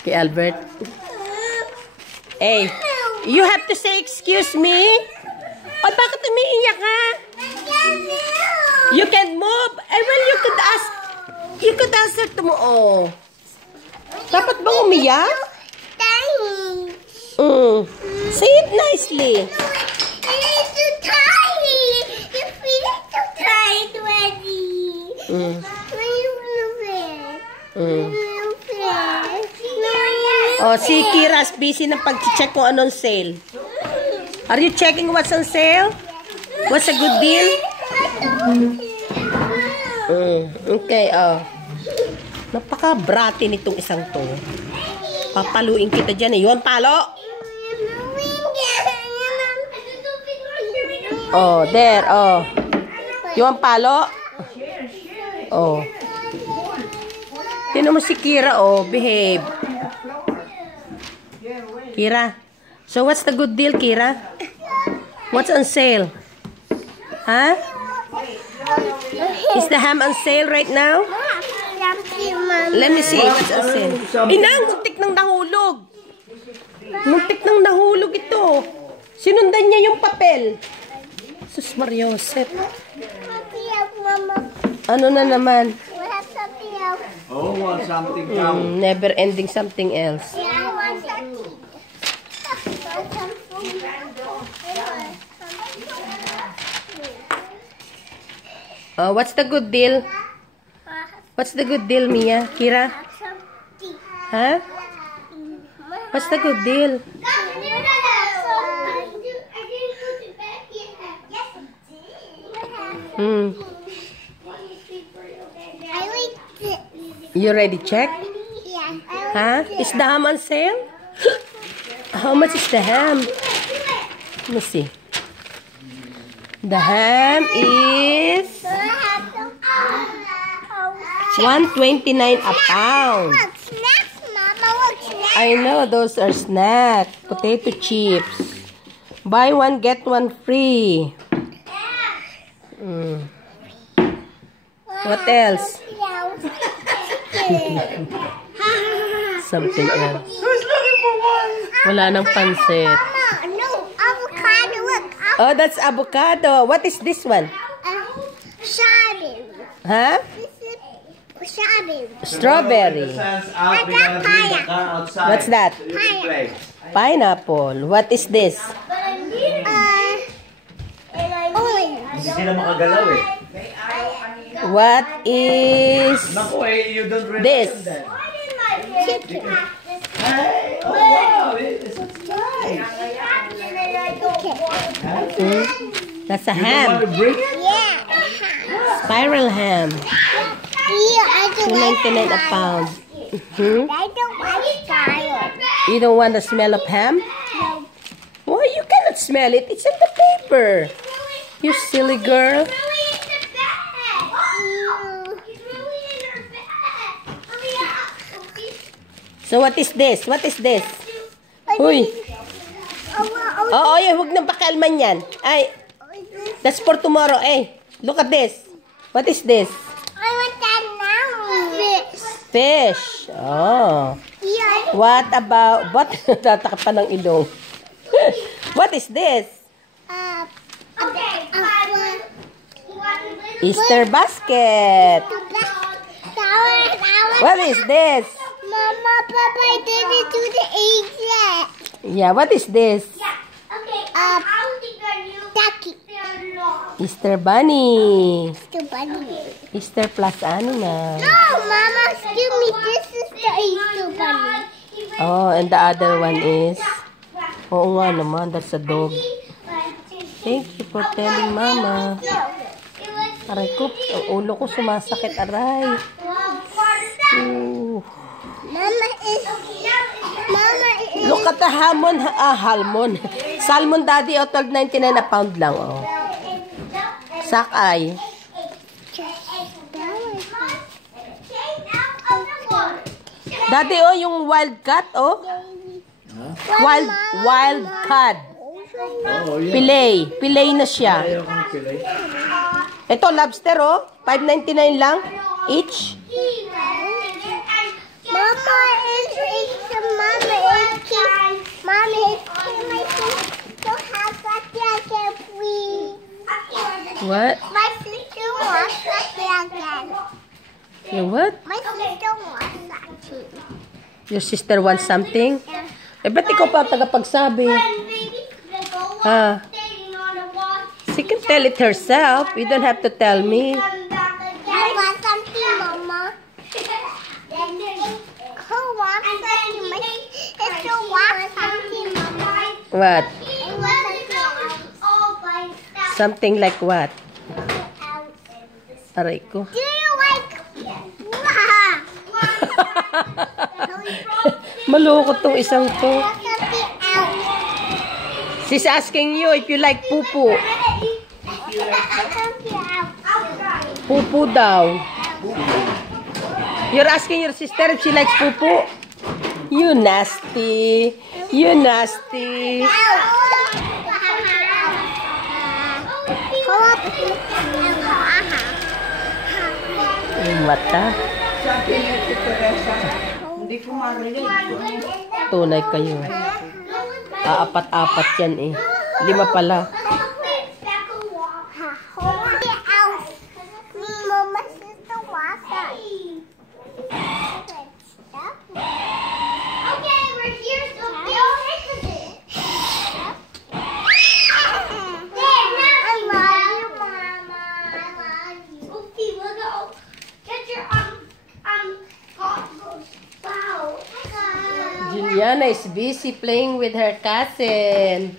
Kay Albert. Hey, you have to say excuse me. Ay, bakit umiiyak ka? You can't move. Eh, well, you could ask her to move. Oh. Dapat bang umiyak? Say it nicely. It's too tiny. Your feet are too tight already. Oh, si Kira's busy na pag-check kung anong sale. Are you checking what's on sale? What's a good deal? Okay, oh. Napaka-brati nitong isang to. Papaluin kita dyan eh. Yun, palo! Oh, there, oh. Yun, palo? Oh. Tinan mo si Kira, oh. Behave. Kira. So, what's the good deal, Kira? What's on sale? Huh? Is the ham on sale right now? Let me see. What's on sale? Inang, muntik nang nahulog. Muntik nang nahulog ito. Sinundan niya yung papel. Sus Mariosep. Ano na naman? Oh, want something now. Never ending something else. What's the good deal? What's the good deal, Mia? Kira? Huh? What's the good deal? You ready check? Yeah. Huh? Is the ham on sale? How much is the ham? Let me see. The ham is $1.29 a pound. Snacks, Mama. Look, snacks. I know those are snacks. Potato chips. Buy one get one free. What else? Something else. Who's looking for one? Wala nang pansit. No, avocado. Look. Oh, that's avocado. What is this one? Strawberry. Huh? This is strawberry. Strawberry. The sun's out. We're gonna bring the car outside. What's that? So you can play. Pineapple. What is this? Orange. Hindi sila makagalaw eh. What is Naku eh, you don't really this? that. Chicken. Hey, oh wow, it's so nice. That's a You don't want ham. to break? Yeah. Spiral ham. Yeah, I don't like $2.99 a pound. I don't like style. You don't want the smell of ham? No. Why you cannot smell it? It's in the paper. You silly girl. So what is this? What is this? Uy. Oo, huwag nang pakalman yan. Ay, that's for tomorrow. Eh, look at this. What is this? I want that now. Fish. Fish. Oh. Yeah. What about, what? Tatakap pa ng ilong. What is this? Easter basket. What is this? Mama, Papa, I didn't do the egg yet. Yeah, what is this? Ducky. Easter bunny. The bunny. Easter plus ano na. No, Mama, excuse me. This is the Easter bunny. Oh, and the other one is? Oo nga naman, that's a dog. Thank you for telling Mama. Aray ko, ang ulo ko sumasakit, aray. Ooh. Mama is. Look at the halmon. Salmon, Daddy, oh, $12.99 a pound lang, oh. Sakay. Daddy, oh, yung wild cat, oh. Wild cat. Oh, yeah. Pilay na siya. Ayaw kong pilay. Ito, lobster, oh. $5.99 lang each. What? My sister wants that again. You what? My sister wants that too. Your sister wants something? Eh, ba't ikaw pa ang tagapagsabi? Ah. She can tell it herself. You don't have to tell me. I want something, Mama. Who wants something? My sister wants something, Mama. What? I want something. Something like what? Aray ko. Do you like? Maloko tong isang to. Something else. She's asking you if you like pupu. Something else. Pupu daw. You're asking your sister if she likes pupu? You nasty. You nasty. Yung mata. Hindi ko marinig. Tunay kayo. Aapat-apat yan eh. 5 pala. Juliana is busy playing with her cousin.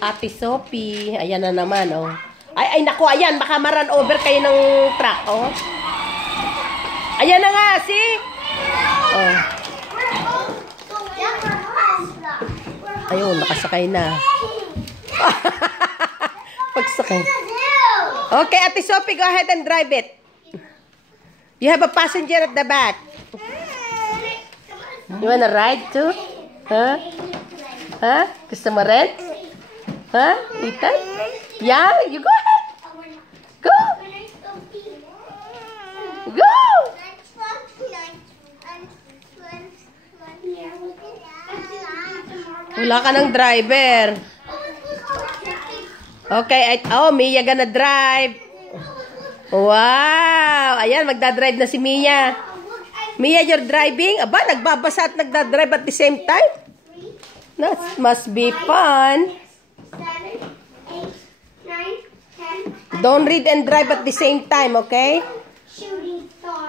Ate Sophie. Ayan na naman, oh. Ay, naku, ayan. Baka ma-run over kayo ng truck, oh. Ayan na nga, see? Oh. Ayun, nakasakay na. Pagsakay. Okay, Ate Sophie, go ahead and drive it. You have a passenger at the back. You wanna ride too? Huh? Huh? Gusto mo rin? Huh? Ethan? Yeah, you go ahead. Go. Go. Wala ka ng driver. Okay, oh, Mia gonna drive. Wow! Ayan, magdadrive na si Mia. Mia, you're driving? Aba, nagbabasa at nagdadrive at the same time? That must be fun. 7, 8, 9, 10. Don't read and drive at the same time, okay? Shooting star.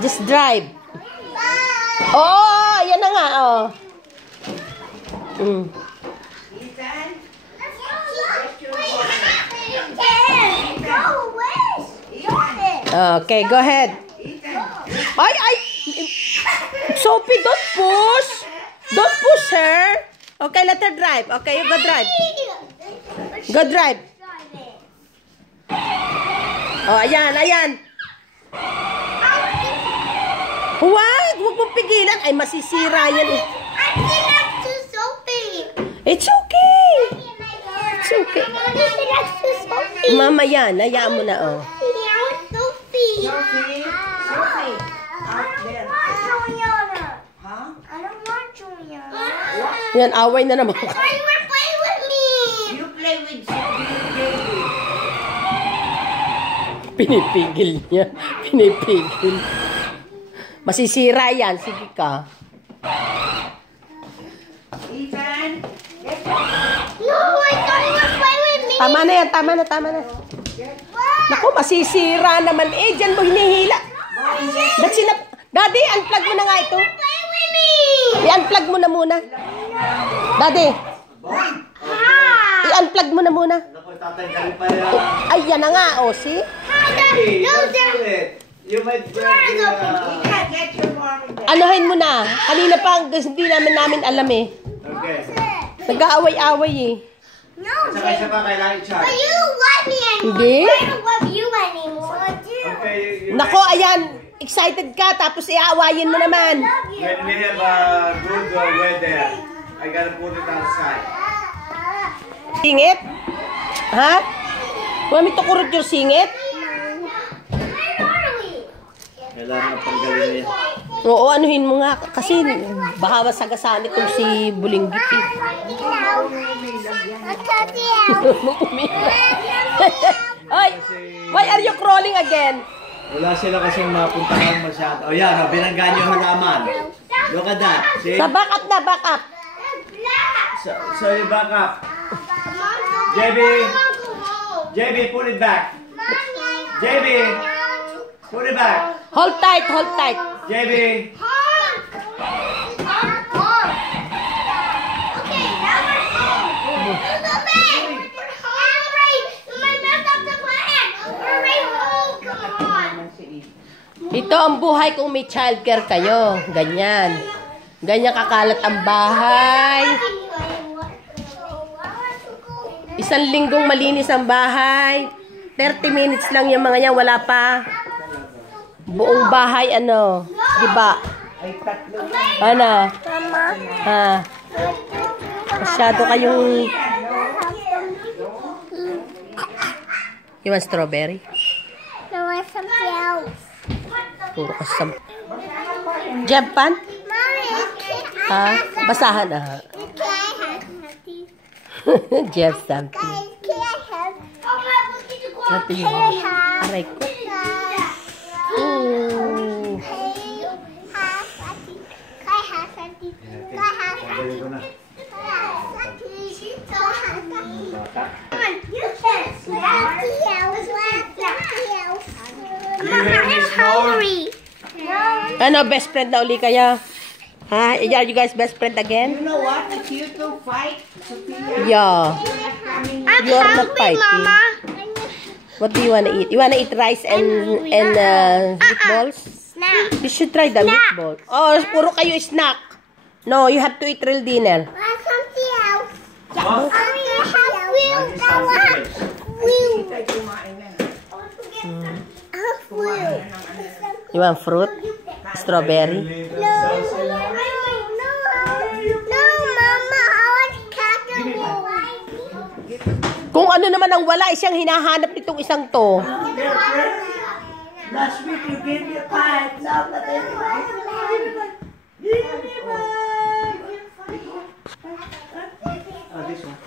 Just drive. Oh, ayan na nga, oh. Mm. Okay, go ahead. Ay! Sophie, don't push. Don't push her. Okay, let her drive. Okay, you go drive. Go drive. Oh, ayan, ayan. Huwag mong pigilan. Ay, masisira yan. It's okay. It's okay. Mama yan. Hayaan mo na, oh. Sophie, out there. Huh? I don't want Juliana. Yan, away na naman. Why you were playing with me? You play with Sophie. Pinipigil niya. Pinipigil. Masisira yan. Sige ka. Ethan, No, I thought you were playing with me. Tama na yan. Tama na, tama na. Naku, masisira naman eh. Diyan mo hinihila. Daddy, unplug mo na nga ito. Play with me. I-unplug mo na muna. Daddy, i-unplug mo na muna. Ay, yan na nga. O, see? you might break the... You can't get your mom in there. Anuhin mo na. Kanina pa, hindi namin alam eh. Okay. Nag-aaway-away eh. No, Saka isa pa kailangan i-charge. but you don't love me anymore. Hindi. I don't love you anymore. Okay, you Nako, ayan. Excited ka, tapos iawayin mo naman. when we have a good weather, I gotta put it outside. Singit? Ha? Want me to kurot your singit? Where are we? Kailangan tanggalin niya. Oo, anuhin mo nga. Kasi baka masagasaan itong si Bulinggit eh. Ay! Why are you crawling again? Wala sila kasing mapuntahan masyado. Oh, yan. Oh, binangga niyo halaman. Look at that. See? Sa back up na, back up. So you back up. JB. JB, pull it back. JB, pull it back. Hold tight, hold tight. JB. Ito ang buhay kung may childcare kayo. Ganyan. Ganyan kakalat ang bahay. Isang linggong malinis ang bahay. 30 minutes lang yung mga yan. Wala pa. Buong bahay, ano. Diba? Ano? Ha? Masyado kayong... You want strawberry? No, I want something else. Puro kasam. Japan? Mommy, Ha? Basahan ah. can I have something? Jeff something. Can I have? Ito Can yun. I have? Aray ko. Ooh. Ano, best friend na uli kayo? Ha? Are you guys best friend again? You know what? If you two fight, Sophia, Yeah. I'm You're not hungry, fighting. Mama. What do you wanna eat? You wanna eat rice and meatballs? Snack. You should try the meatballs. Oh, puro kayo snack. No, you have to eat real dinner. Want something else? Huh? I have wheels. I want wheels. Wheels. You want fruit? Strawberry? No, Mama, I want cantaloupe. Kung ano naman ang wala, siyang hinahanap nitong isang to. last week you gave me a pie. Now that Oh, this one.